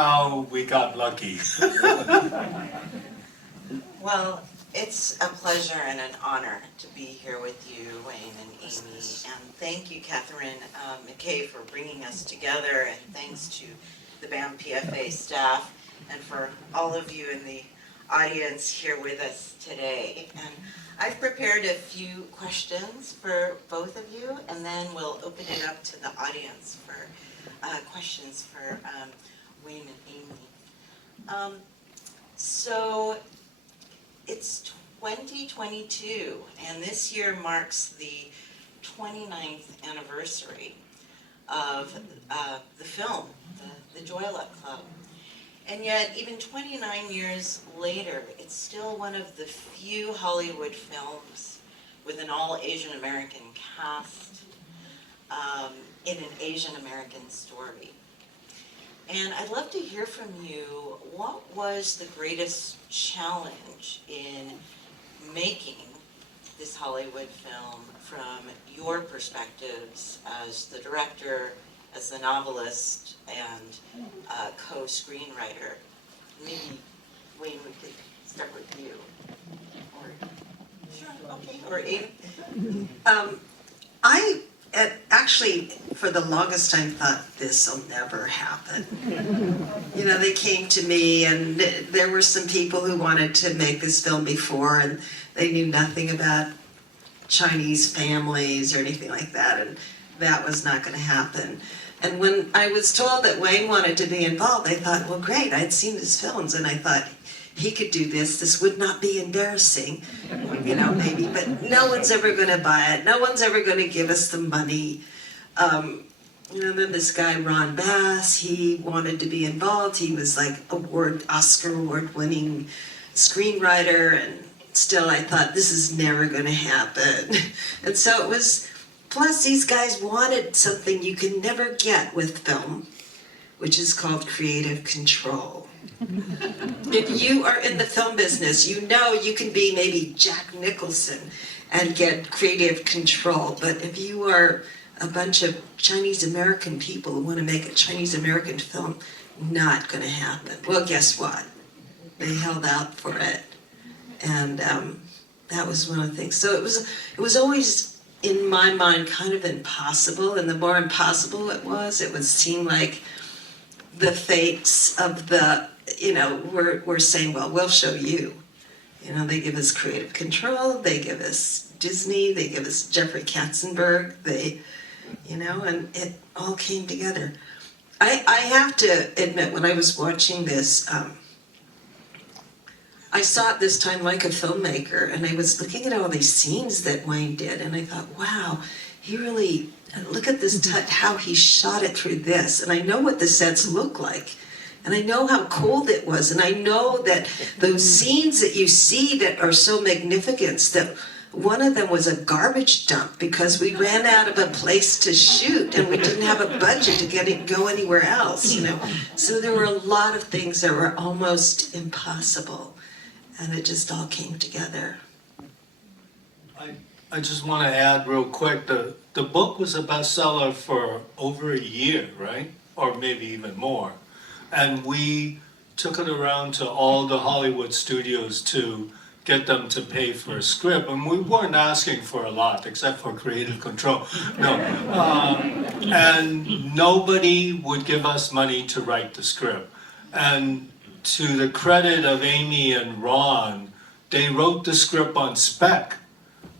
How we got lucky. Well, it's a pleasure and an honor to be here with you, Wayne and Amy. And thank you, Catherine McKay, for bringing us together. And thanks to the BAM PFA staff and for all of you in the audience here with us today. And I've prepared a few questions for both of you, and then we'll open it up to the audience for questions for Wayne and Amy. So it's 2022, and this year marks the 29th anniversary of the film, the Joy Luck Club. And yet, even 29 years later, it's still one of the few Hollywood films with an all-Asian American cast in an Asian American story. And I'd love to hear from you, what was the greatest challenge in making this Hollywood film from your perspectives as the director, as the novelist, and co-screenwriter? Maybe, Wayne, we could start with you. Or, sure, okay, or Amy. Actually, for the longest time, thought this will never happen. You know, they came to me, and there were some people who wanted to make this film before, and they knew nothing about Chinese families or anything like that, and that was not going to happen. And when I was told that Wayne wanted to be involved, I thought, well, great, I'd seen his films, and I thought, he could do this would not be embarrassing, you know, maybe, but no one's ever going to buy it, no one's ever going to give us the money. You know, then this guy, Ron Bass, he wanted to be involved. He was like Oscar award-winning screenwriter, and still I thought, this is never going to happen. And so it was, plus these guys wanted something you can never get with film, which is called creative control. If you are in the film business, you know you can be maybe Jack Nicholson and get creative control, but if you are a bunch of Chinese American people who want to make a Chinese American film, not going to happen. Well, guess what? They held out for it, and that was one of the things. So it was always in my mind kind of impossible, and the more impossible it would seem like the fates of the, you know, we're saying, well, we'll show you. You know, they give us creative control, they give us Disney, they give us Jeffrey Katzenberg, you know, and it all came together. I have to admit, when I was watching this, I saw it this time like a filmmaker, and I was looking at all these scenes that Wayne did, and I thought, wow, he really, look at this, how he shot it through this, and I know what the sets look like. And I know how cold it was, and I know that those scenes that you see that are so magnificent, that one of them was a garbage dump because we ran out of a place to shoot and we didn't have a budget to go anywhere else, you know. So there were a lot of things that were almost impossible, and it just all came together. I just want to add real quick, the book was a bestseller for over a year, right? Or maybe even more. And we took it around to all the Hollywood studios to get them to pay for a script. And we weren't asking for a lot, except for creative control. No. And nobody would give us money to write the script. And to the credit of Amy and Ron, they wrote the script on spec,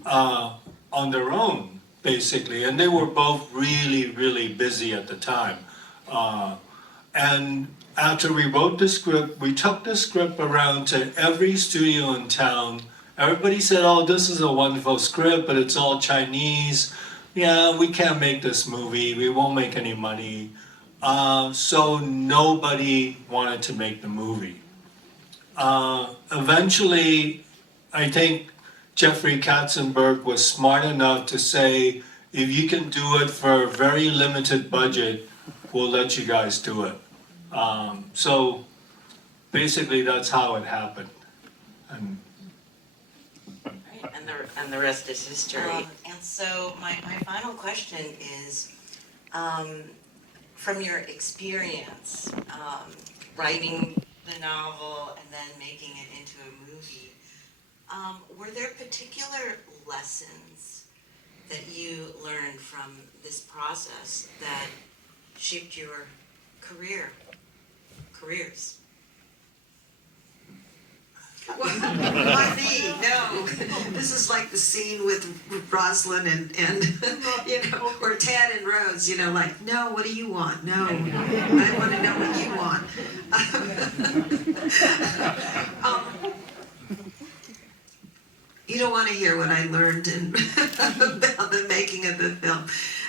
on their own, basically. And they were both really, really busy at the time. And after we wrote the script, we took the script around to every studio in town. Everybody said, oh, this is a wonderful script, but it's all Chinese. Yeah, we can't make this movie. We won't make any money. So nobody wanted to make the movie. Eventually, I think Jeffrey Katzenberg was smart enough to say, if you can do it for a very limited budget, we'll let you guys do it. So basically that's how it happened. And the rest is history. And so my final question is, from your experience writing the novel and then making it into a movie. Were there particular lessons that you learned from this process that shaped your careers? Why me? No. This is like the scene with Rosalind and you know, or Ted and Rose, you know, like, no, what do you want? No, I want to know what you want. You don't want to hear what I learned about the making of the film.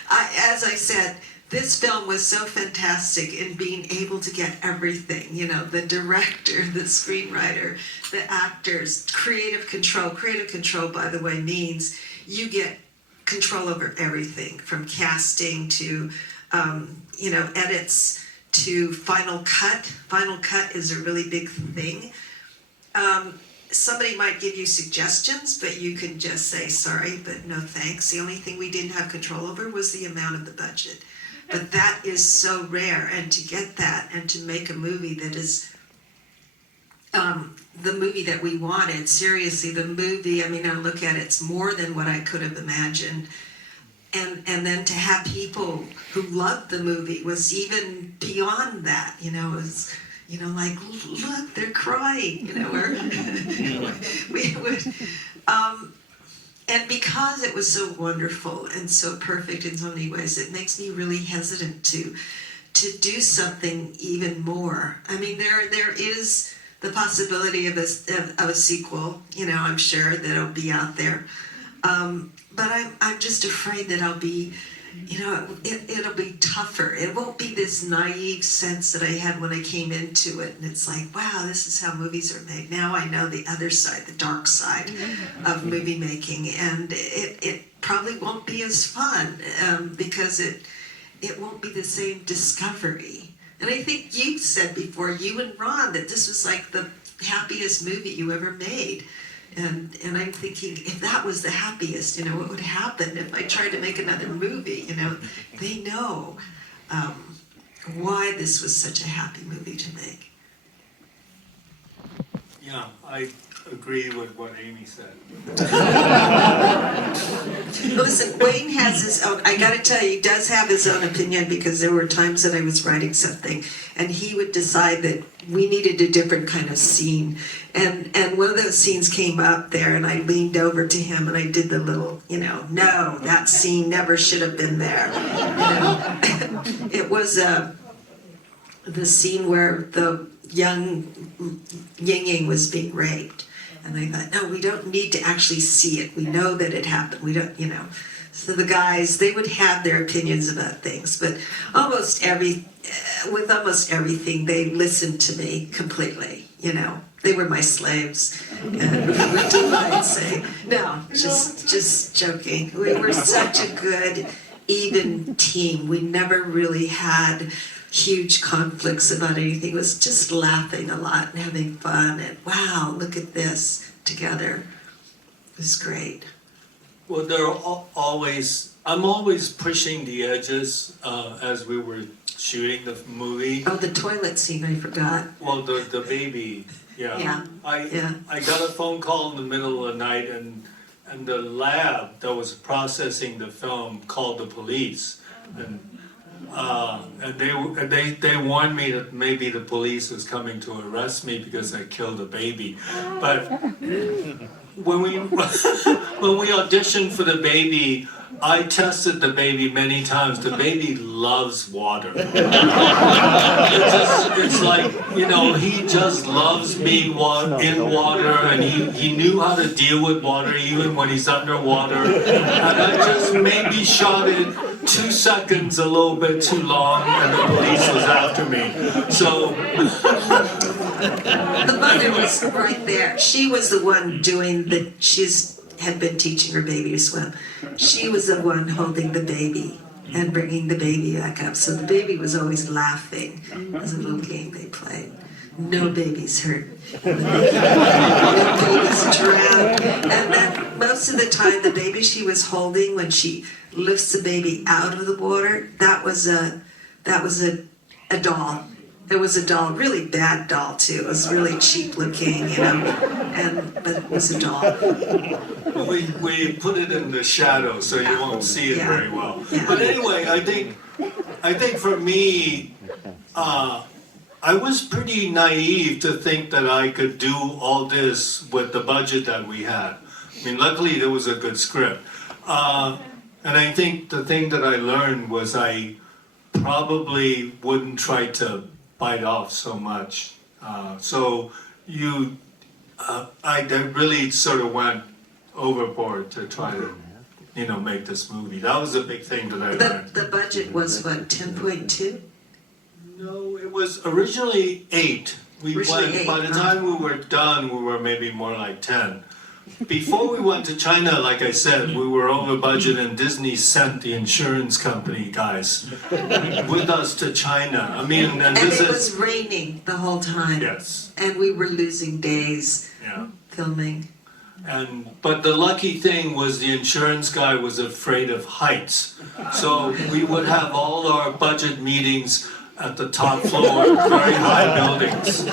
As I said, this film was so fantastic in being able to get everything, you know, the director, the screenwriter, the actors, creative control. Creative control, by the way, means you get control over everything from casting to, you know, edits to final cut. Final cut is a really big thing. Somebody might give you suggestions, but you can just say, sorry, but no thanks. The only thing we didn't have control over was the amount of the budget. But that is so rare, and to get that and to make a movie that is the movie that we wanted, seriously, the movie, I mean, I look at it, it's more than what I could have imagined. And then to have people who loved the movie was even beyond that, you know, it was, you know, like, look, they're crying, you know, or we would, and because it was so wonderful and so perfect in so many ways, it makes me really hesitant to do something even more. I mean, there is the possibility of a sequel, you know, I'm sure that'll be out there, but I'm just afraid that I'll be, you know, it'll be tougher. It won't be this naive sense that I had when I came into it, and it's like, wow, this is how movies are made. Now I know the other side, the dark side of movie making, and it probably won't be as fun because it won't be the same discovery. And I think you said before, you and Ron, that this was like the happiest movie you ever made. And I'm thinking, if that was the happiest, you know, what would happen if I tried to make another movie? You know, they know why this was such a happy movie to make. Yeah, I agree with what Amy said. Listen, Wayne has his own, I gotta tell you, he does have his own opinion, because there were times that I was writing something and he would decide that we needed a different kind of scene. And one of those scenes came up there and I leaned over to him and I did the little, you know, no, that scene never should have been there. You know? It was the scene where the young Ying was being raped. And I thought, no, we don't need to actually see it. We know that it happened. We don't, you know. So the guys, they would have their opinions about things, but with almost everything, they listened to me completely, you know. They were my slaves. And what do I say? No, just joking. We were such a good, even team. We never really had huge conflicts about anything. It was just laughing a lot and having fun, and wow, look at this together. It was great. Well, I'm always pushing the edges as we were shooting the movie. Oh, the toilet scene, I forgot. Well, the baby, yeah. I got a phone call in the middle of the night, and the lab that was processing the film called the police, and they warned me that maybe the police was coming to arrest me because I killed a baby. But when we auditioned for the baby, I tested the baby many times. The baby loves water. It's like, you know, he just loves being in water, and he knew how to deal with water even when he's underwater. And I just maybe shot it 2 seconds a little bit too long, and the police was after me. So the mother was right there. She was the one doing the, had been teaching her baby to swim. She was the one holding the baby and bringing the baby back up. So the baby was always laughing. It was a little game they played. No babies hurt. No babies drowned. And then most of the time, the baby she was holding, when she lifts the baby out of the water, that was a doll. There was a doll, really bad doll too. It was really cheap looking, you know, but it was a doll. We put it in the shadow so you won't see it Yeah. very well. Yeah. But anyway, I think for me, I was pretty naive to think that I could do all this with the budget that we had. I mean, luckily there was a good script. And I think the thing that I learned was I probably wouldn't try to bite off so much. I really sort of went overboard to try to, make this movie. That was a big thing that I learned. The budget was what, 10.2? No, it was originally 8. By the time we were done, we were maybe more like 10. Before we went to China, like I said, we were over budget, and Disney sent the insurance company guys with us to China. I mean, And it was raining the whole time. Yes. And we were losing days filming. But the lucky thing was the insurance guy was afraid of heights. So we would have all our budget meetings at the top floor of very high buildings.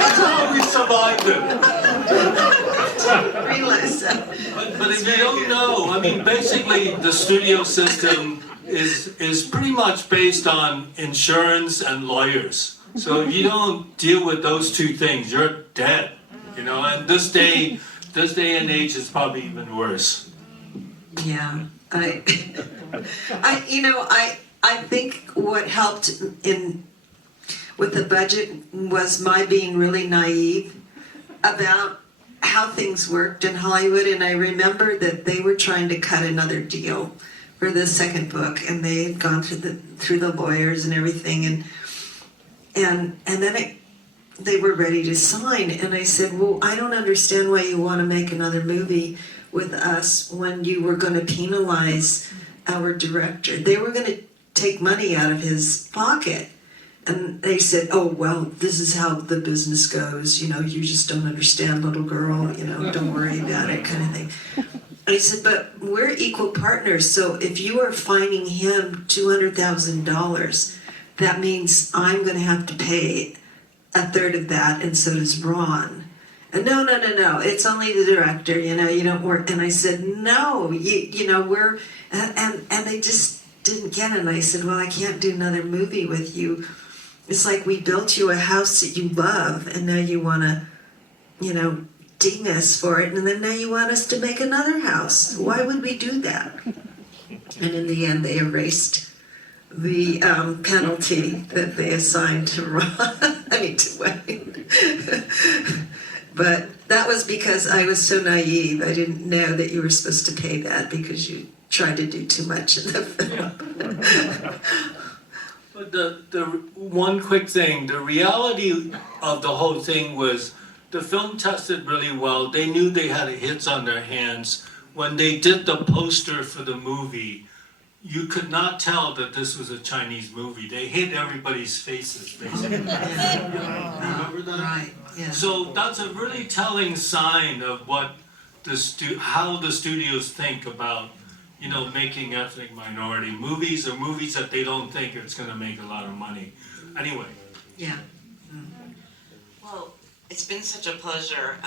That's how we survived it. Realize that. But if you don't know, I mean, basically the studio system is pretty much based on insurance and lawyers. So if you don't deal with those two things, you're dead. And this day and age is probably even worse. Yeah, I think what helped with the budget was my being really naive about how things worked in Hollywood, and I remember that they were trying to cut another deal for the second book, and they had gone through the lawyers and everything, and then they were ready to sign, and I said, well, I don't understand why you want to make another movie with us when you were going to penalize our director. They were going to take money out of his pocket. And they said, oh, well, this is how the business goes. You just don't understand, little girl. Don't worry about it, kind of thing. And I said, but we're equal partners. So if you are fining him $200,000, that means I'm going to have to pay a third of that, and so does Ron. And no, it's only the director, you don't work. And I said, no, we're, and they just didn't get it. And I said, well, I can't do another movie with you. It's like we built you a house that you love, and now you want to, ding us for it, and then now you want us to make another house. Why would we do that? And in the end, they erased the penalty that they assigned to to Wayne. But that was because I was so naive. I didn't know that you were supposed to pay that because you tried to do too much in the film. But the one quick thing, the reality of the whole thing was the film tested really well. They knew they had hits on their hands. When they did the poster for the movie, you could not tell that this was a Chinese movie. They hid everybody's faces, basically. Remember that? Right, yeah. So that's a really telling sign of what how the studios think about making ethnic minority movies, or movies that they don't think it's going to make a lot of money. Anyway. Yeah. Well, it's been such a pleasure.